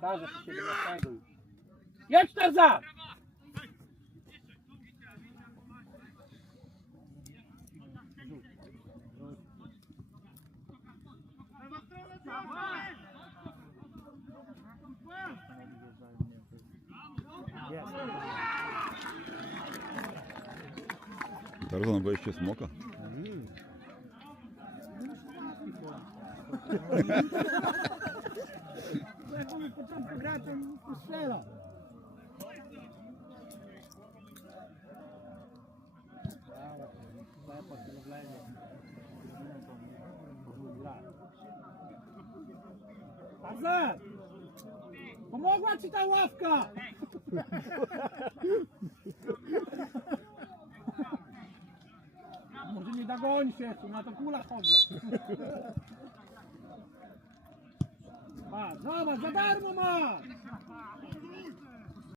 Каже, що тебе наказують. Я Тарзан! Тарзан боишься смока? to strzela. Tarzan! Pomogła ci ta ławka! Może nie dogoni się, tu na to kula chodzę. Patrz, zobacz, za darmo masz!